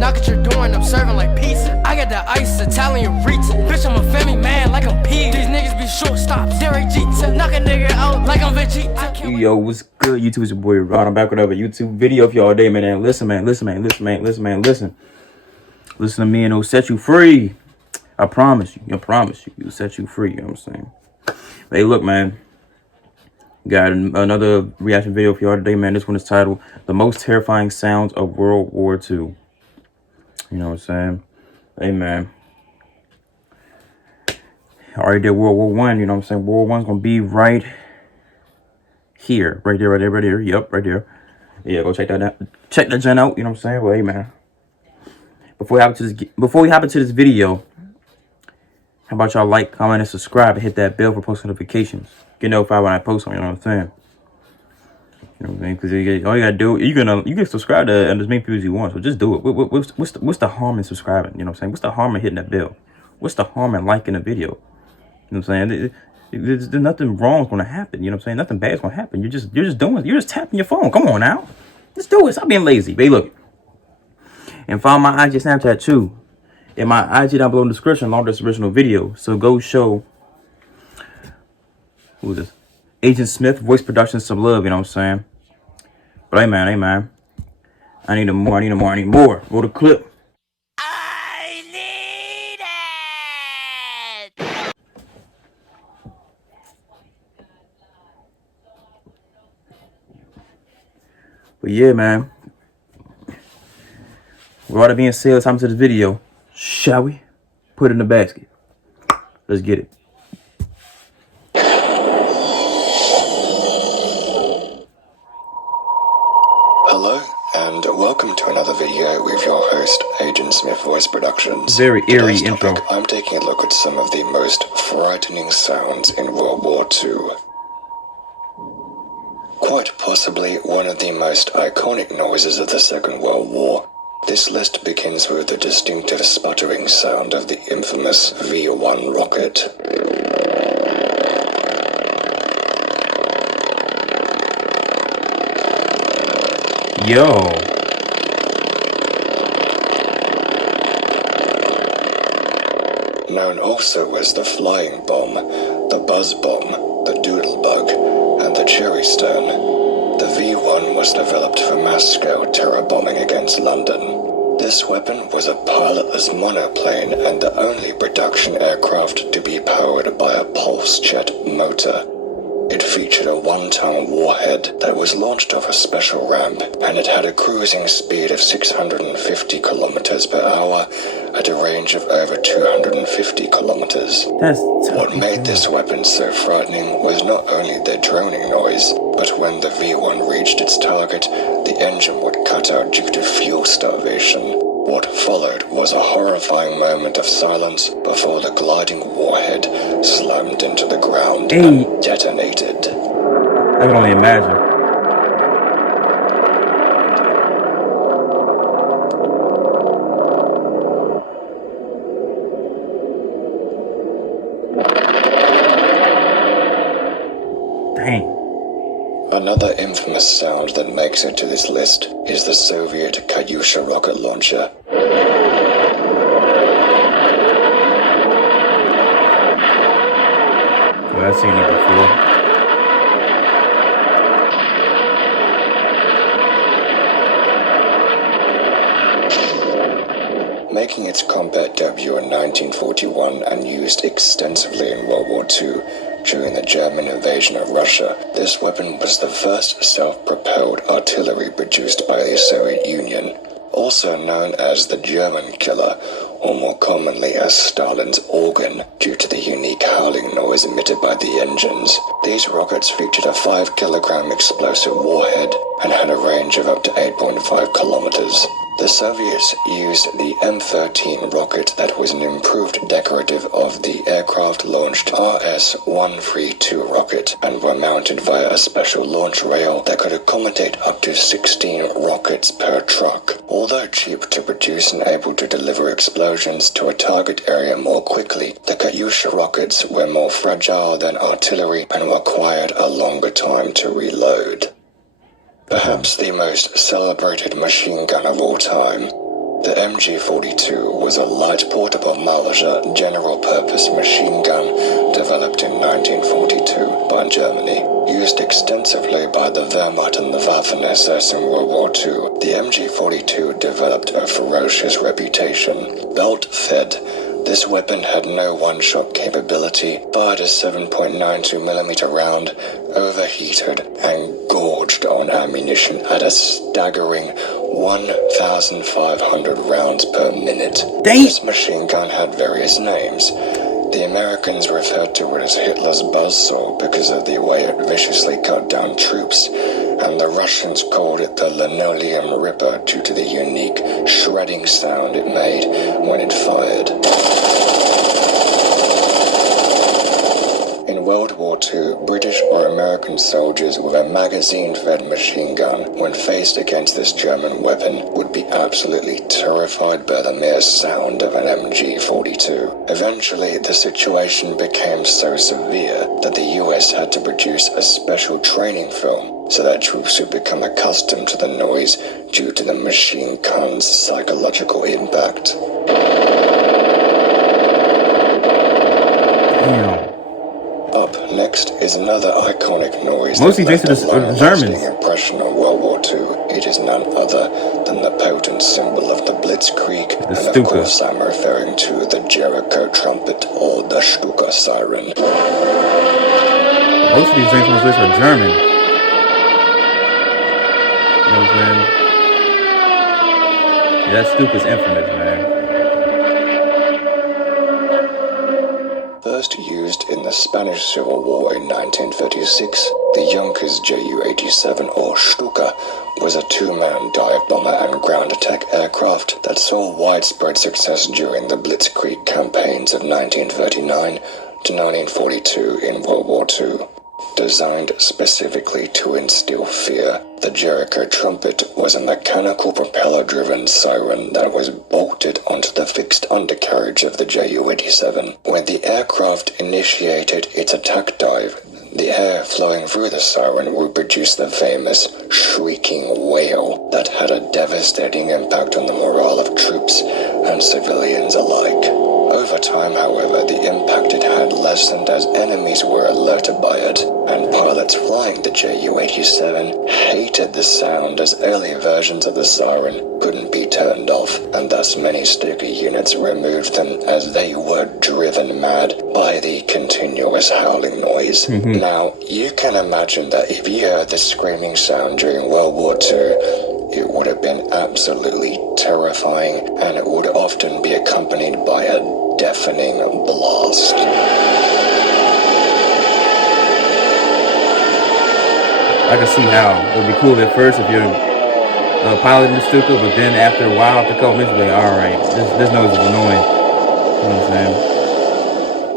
Knock at your door and I'm serving like pizza. I got the ice, Italian reach. Bitch, I'm a family man like I'm P. These niggas be shortstops. Derek Jeter. Knock a nigga out like I'm Vegeta. Yo, what's good, YouTube? It's your boy Rod. I'm back with another YouTube video for y'all day, man. And listen to me and it'll set you free. I promise you. It'll set you free. You know what I'm saying? But hey, look, man. Got another reaction video for y'all today, man. This one is titled "The Most Terrifying Sounds of World War II." You know what I'm saying? Hey, man. I already did World War I. You know what I'm saying? World War I's gonna be right here, right there. Yep, right there. Yeah, go check that out. Check that gen out. You know what I'm saying? Well, hey, man. Before we hop into this video, how about y'all like, comment, and subscribe, and hit that bell for post notifications. Get notified when I post them. You know what I'm saying? You know what I'm saying? Because all you gotta do, you can subscribe to as many people as you want. So just do it. What's the harm in subscribing? You know what I'm saying? What's the harm in hitting that bell? What's the harm in liking a video? You know what I'm saying? There's nothing wrong gonna happen. You know what I'm saying? Nothing bad's gonna happen. You're just tapping your phone. Come on now. Let's do it. Stop being lazy. Babe, look. And follow my IG Snapchat too. And my IG down below in the description along with this original video. So go show who is this? Agent Smith Voice Productions some love, you know what I'm saying? But hey man. I need more. Roll the clip. I need it. But yeah, man. With all that being said, let's hop into this video. Shall we? Put it in the basket. Let's get it. Hello, and welcome to another video with your host, Agent Smith Voice Productions. Very eerie Today's intro. topic, I'm taking a look at some of the most frightening sounds in World War II. Quite possibly one of the most iconic noises of the Second World War. This list begins with the distinctive sputtering sound of the infamous V-1 rocket. Yo. Known also as the flying bomb, the buzz bomb, the doodle bug, and the cherry stone. The V-1 was developed for mass-scale terror bombing against London. This weapon was a pilotless monoplane and the only production aircraft to be powered by a pulse jet motor. It featured a 1-ton warhead that was launched off a special ramp, and it had a cruising speed of 650 kilometers per hour at a range of over 250 kilometers. What made this weapon so frightening was not only the droning noise, but when the V-1 reached its target, the engine would cut out due to fuel starvation. What followed was a horrifying moment of silence before the gliding warhead slammed into the ground and detonated. I can only imagine. Dang. Another infamous sound that makes it to this list is the Soviet Katyusha rocket launcher. Well, I've seen it before. Making its combat debut in 1941 and used extensively in World War II during the German invasion of Russia, this weapon was the first self-propelled artillery produced by the Soviet Union, also known as the German Killer, or more commonly as Stalin's organ, due to the unique howling noise emitted by the engines. These rockets featured a 5-kilogram explosive warhead and had a range of up to 8.5 kilometers. The Soviets used the M13 rocket that was an improved decorative of the aircraft-launched RS-132 rocket and were mounted via a special launch rail that could accommodate up to 16 rockets per truck. Although cheap to produce and able to deliver explosions to a target area more quickly, the Katyusha rockets were more fragile than artillery and required a longer time to reload. Perhaps the most celebrated machine gun of all time, The MG42 was a light portable Mauser general-purpose machine gun developed in 1942 by Germany. Used extensively by the Wehrmacht and the Waffen-SS in World War II, the MG42 developed a ferocious reputation. Belt-fed, this weapon had no one-shot capability, fired a 7.92mm round, overheated and gorged on ammunition at a staggering 1,500 rounds per minute. This machine gun had various names. The Americans referred to it as Hitler's buzzsaw because of the way it viciously cut down troops, and the Russians called it the Linoleum Ripper due to the unique shredding sound it made when it fired. In World War II, British or American soldiers with a magazine-fed machine gun, when faced against this German weapon, would be absolutely terrified by the mere sound of an MG42. Eventually, the situation became so severe that the US had to produce a special training film so that troops would become accustomed to the noise due to the machine gun's psychological impact. Damn. Up next is another iconic noise Mostly that left thanks to a the long-lasting Germans. impression on World War II. It is none other than the potent symbol of the Blitzkrieg, and of Stuka. course I'm referring to the Jericho trumpet or the Stuka siren. Most of these things on this list are German. You know what I'm saying? Yeah, that Stuka's infamous, man. First used in the Spanish Civil War in 1936, the Junkers Ju-87 or Stuka was a two-man dive bomber and ground attack aircraft that saw widespread success during the Blitzkrieg campaigns of 1939 to 1942 in World War II. Designed specifically to instill fear, the Jericho trumpet was a mechanical propeller-driven siren that was bolted onto the fixed undercarriage of the Ju-87. When the aircraft initiated its attack dive, the air flowing through the siren would produce the famous shrieking wail that had a devastating impact on the morale of troops and civilians alike. Over time, however, the impact it had lessened as enemies were alerted by it, and pilots flying the Ju-87 hated the sound as early versions of the siren couldn't be turned off, and thus many Stuka units removed them as they were driven mad by the continuous howling noise. Now, you can imagine that if you heard this screaming sound during World War II, it would have been absolutely terrifying, and it would often be accompanied by a deafening blast. I can see how it would be cool at first if you're piloting the Stuka, but then after a while, after a couple minutes, you're like, alright, this noise is annoying. You know what I'm saying?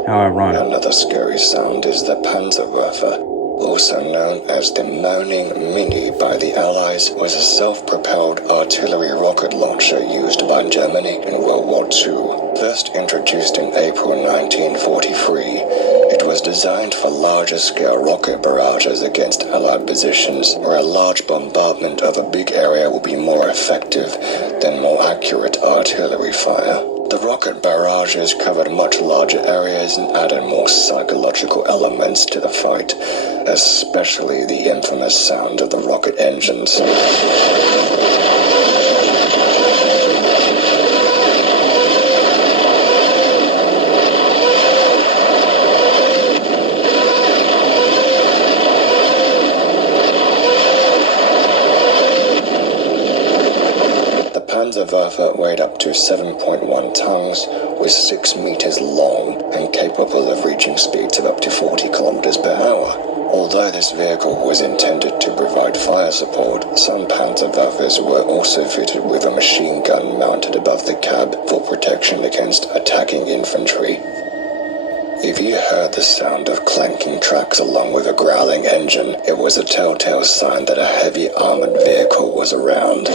How ironic. Another scary sound is the Panzerwerfer, also known as the Moaning Mini by the Allies, was a self-propelled artillery rocket launcher used by Germany in World War II. First introduced in April 1943, it was designed for larger-scale rocket barrages against Allied positions, where a large bombardment of a big area will be more effective than more accurate artillery fire. The rocket barrages covered much larger areas and added more psychological elements to the fight, especially the infamous sound of the rocket engines. Panzerwerfer weighed up to 7.1 tons, was 6 meters long, and capable of reaching speeds of up to 40 kilometers per hour. Although this vehicle was intended to provide fire support, some Panzerwerfers were also fitted with a machine gun mounted above the cab for protection against attacking infantry. If you heard the sound of clanking tracks along with a growling engine, it was a telltale sign that a heavy armored vehicle was around.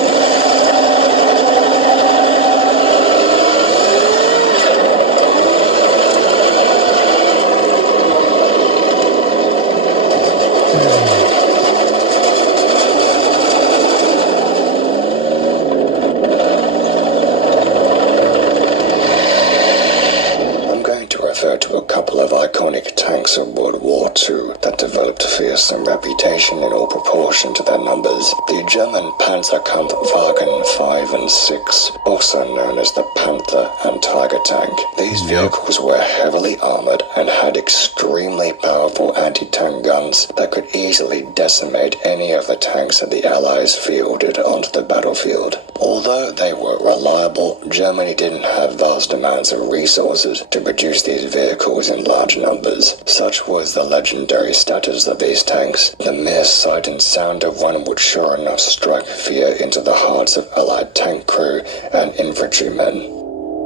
iconic tanks of World War II that developed a fearsome reputation in all proportion to their numbers. The German Panzerkampfwagen 5 and 6, also known as the Panther and Tiger tank. These vehicles were heavily armored and had extremely powerful anti-tank guns that could easily decimate any of the tanks that the Allies fielded onto the battlefield. Although they were reliable, Germany didn't have vast amounts of resources to produce these vehicles in large numbers. Such was the legendary status of these tanks. The mere sight and sound of one would sure enough strike fear into the hearts of Allied tank crew and infantrymen.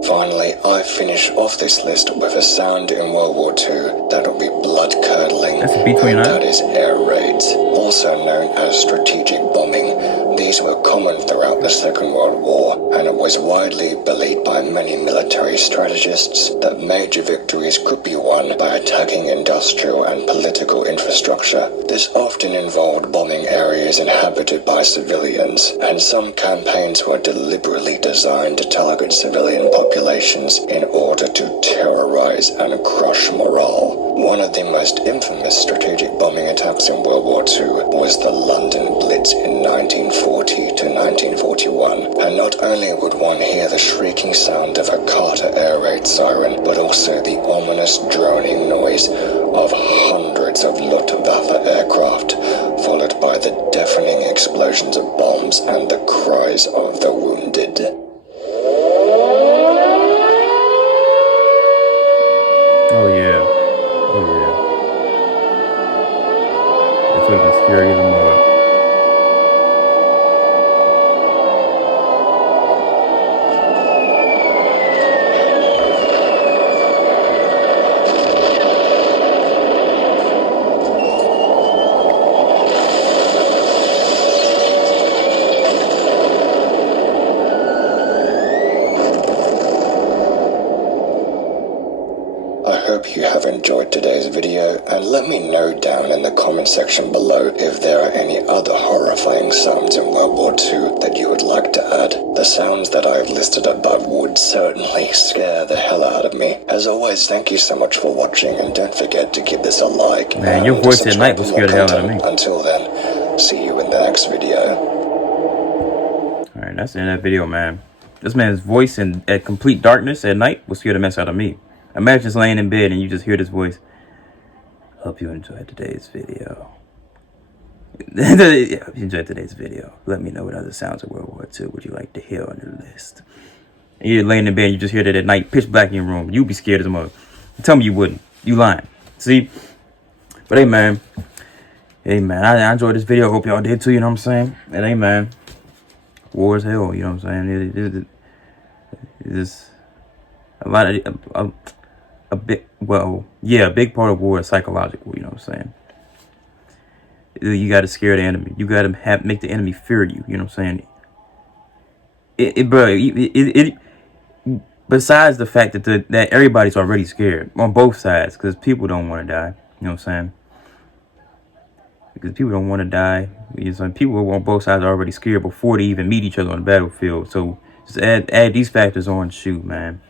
Finally, I finish off this list with a sound in World War II that'll be blood-curdling. That's a B-29? That is air raids, also known as strategic bombing. These were common throughout the Second World War, and it was widely believed by many military strategists that major victories could be won by attacking industrial and political infrastructure. This often involved bombing areas inhabited by civilians, and some campaigns were deliberately designed to target civilian populations in order to terrorize and crush morale. One of the most infamous strategic bombing attacks in World War II was the London Blitz in 1940 to 1941, and not only would one hear the shrieking sound of a Carter air raid siren, but also the ominous droning noise of hundreds of Luftwaffe aircraft, followed by the deafening explosions of bombs and the cries of the wounded. Oh yeah. Oh yeah. This would have been scary as a mug. I hope you have enjoyed today's video, and let me know down in the comment section below if there are any other horrifying sounds in World War II that you would like to add. The sounds that I've listed above would certainly scare the hell out of me. As always, thank you so much for watching, and don't forget to give this a like. Man, your voice at night will scare the hell out of me. Until then, see you in the next video. Alright, that's the end of that video, man. This man's voice at complete darkness at night will scare the mess out of me. Imagine just laying in bed and you just hear this voice. Hope you enjoyed today's video. If you enjoyed today's video, let me know what other sounds of World War II would you like to hear on your list. And you're laying in bed and you just hear that at night, pitch black in your room. You'd be scared as a mother. Tell me you wouldn't. You lying. See? But hey, man. Hey, man. I enjoyed this video. Hope y'all did too, you know what I'm saying? And hey, man. War is hell, you know what I'm saying? It's a lot of... a big part of war is psychological, you know what I'm saying? You got to scare the enemy. You got to make the enemy fear you, you know what I'm saying? Besides the fact that everybody's already scared on both sides, because people don't want to die, you know what I'm saying? Because people don't want to die. People on both sides are already scared before they even meet each other on the battlefield. So just add these factors on, shoot, man.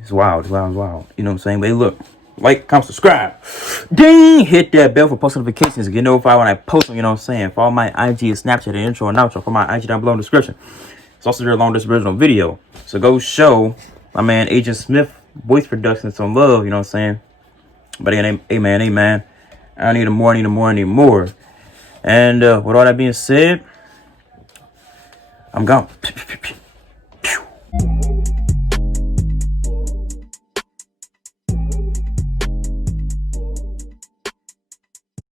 It's wild, it's wild, it's wild. You know what I'm saying? But hey, look, like, comment, subscribe. Ding! Hit that bell for post notifications to get notified when I post them, you know what I'm saying? Follow my IG and Snapchat and intro and outro. For my IG down below in the description. It's also there along this original video. So go show my man Agent Smith voice production some love, you know what I'm saying? But again, hey man. I need more. And with all that being said, I'm gone.